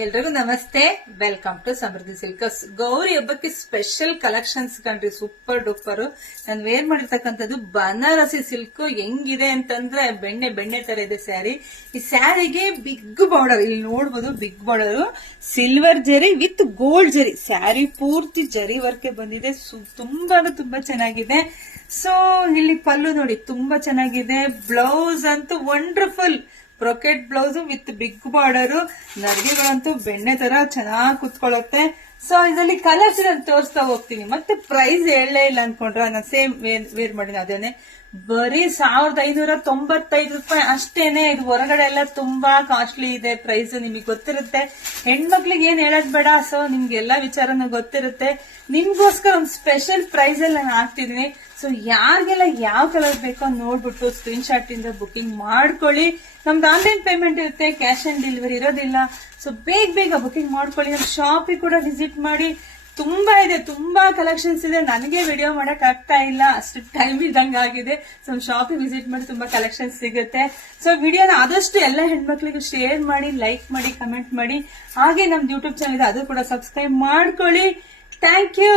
ಎಲ್ರಿಗೂ ನಮಸ್ತೆ. Welcome to ಸಮೃದ್ಧಿ ಸಿಲ್ಕಸ್. ಗೌರಿ ಹಬ್ಬಕ್ಕೆ ಸ್ಪೆಷಲ್ ಕಲೆಕ್ಷನ್ಸ್ ಕಣ್ರಿ, ಸೂಪರ್ ಡೂಪರ್. ನಾನು ವೇರ್ ಮಾಡಿರ್ತಕ್ಕಂಥದ್ದು ಬನಾರಸಿ ಸಿಲ್ಕ್. ಹೆಂಗಿದೆ ಅಂತಂದ್ರೆ ಬೆಣ್ಣೆ ಬೆಣ್ಣೆ ತರ ಇದೆ ಸ್ಯಾರಿ. ಈ ಸ್ಯಾರಿಗೆ ಬಿಗ್ ಬಾರ್ಡರ್, ಇಲ್ಲಿ ನೋಡ್ಬೋದು, ಬಿಗ್ ಬಾರ್ಡರ್ ಸಿಲ್ವರ್ ಜರಿ ವಿತ್ ಗೋಲ್ಡ್ ಜರಿ. ಸ್ಯಾರಿ ಪೂರ್ತಿ ಜರಿ ವರ್ಕ್ ಬಂದಿದೆ. ತುಂಬಾ ಚೆನ್ನಾಗಿದೆ. ಸೊ ಇಲ್ಲಿ ಪಲ್ಲು ನೋಡಿ, ತುಂಬಾ ಚೆನ್ನಾಗಿದೆ. ಬ್ಲೌಸ್ ಅಂತೂ wonderful brocade blouse with big border. ನರ್ಗೆಗಳಂತೂ ಬೆಣ್ಣೆ ತರ ಚೆನ್ನಾಗಿ ಕುತ್ಕೊಳ್ಳುತ್ತೆ. ಸೊ ಇದರಲ್ಲಿ ಕಲರ್ಸ್ ನಾನು ತೋರಿಸ್ತಾ ಹೋಗ್ತೀನಿ. ಮತ್ತೆ ಪ್ರೈಸ್ ಹೇಳಲೇ ಇಲ್ಲ ಅನ್ಕೊಂಡ್ರೆ, ನಾನು ಸೇಮ್ ವೇರ್ ಮಾಡಿನ ಅದೇನೆ. ಬರೀ 1595 ರೂಪಾಯಿ ಅಷ್ಟೇನೆ. ಇದು ಹೊರಗಡೆ ಎಲ್ಲ ತುಂಬಾ ಕಾಸ್ಟ್ಲಿ ಇದೆ ಪ್ರೈಸ್, ನಿಮಗೆ ಗೊತ್ತಿರುತ್ತೆ. ಹೆಣ್ಮಕ್ಳಿಗೆ ಏನ್ ಹೇಳೋದ್ ಬೇಡ. ಸೊ ನಿಮ್ಗೆ ಎಲ್ಲಾ ವಿಚಾರನೂ ಗೊತ್ತಿರುತ್ತೆ. ನಿಮ್ಗೋಸ್ಕರ ಒಂದು ಸ್ಪೆಷಲ್ ಪ್ರೈಸ್ ಅಲ್ಲಿ ನಾನು ಹಾಕ್ತಿದೀನಿ. ಸೊ ಯಾರಿಗೆಲ್ಲ ಯಾವ ಕಲರ್ ಬೇಕೋ ನೋಡ್ಬಿಟ್ಟು ಸ್ಕ್ರೀನ್ ಶಾಟ್ ಇಂದ ಬುಕಿಂಗ್ ಮಾಡ್ಕೊಳ್ಳಿ. ನಮ್ದು ಆನ್ಲೈನ್ ಪೇಮೆಂಟ್ ಇರುತ್ತೆ, ಕ್ಯಾಶ್ ಆನ್ ಡೆಲಿವರಿ ಇರೋದಿಲ್ಲ. ಸೊ ಬೇಗ ಬುಕಿಂಗ್ ಮಾಡ್ಕೊಳ್ಳಿ. ನಮ್ಮ ಶಾಪಿಗೆ ಕೂಡ ವಿಸಿಟ್ ಮಾಡಿ. ತುಂಬಾ ಇದೆ, ತುಂಬಾ ಕಲೆಕ್ಷನ್ಸ್ ಇದೆ. ನನಗೆ ವಿಡಿಯೋ ಮಾಡಕ್ ಆಗ್ತಾ ಇಲ್ಲ, ಅಷ್ಟು ಟೈಮ್ ಇದ್ದಂಗ ಆಗಿದೆ. ಸೊ ಶಾಪಿಗೆ ವಿಸಿಟ್ ಮಾಡಿ, ತುಂಬಾ ಕಲೆಕ್ಷನ್ಸ್ ಸಿಗುತ್ತೆ. ಸೊ ವಿಡಿಯೋನ ಆದಷ್ಟು ಎಲ್ಲ ಹೆಣ್ಮಕ್ಳಿಗೂ ಶೇರ್ ಮಾಡಿ, ಲೈಕ್ ಮಾಡಿ, ಕಮೆಂಟ್ ಮಾಡಿ. ಹಾಗೆ ನಮ್ದು ಯೂಟ್ಯೂಬ್ ಚಾನಲ್ ಇದೆ, ಅದು ಕೂಡ ಸಬ್ಸ್ಕ್ರೈಬ್ ಮಾಡ್ಕೊಳ್ಳಿ. Thank you.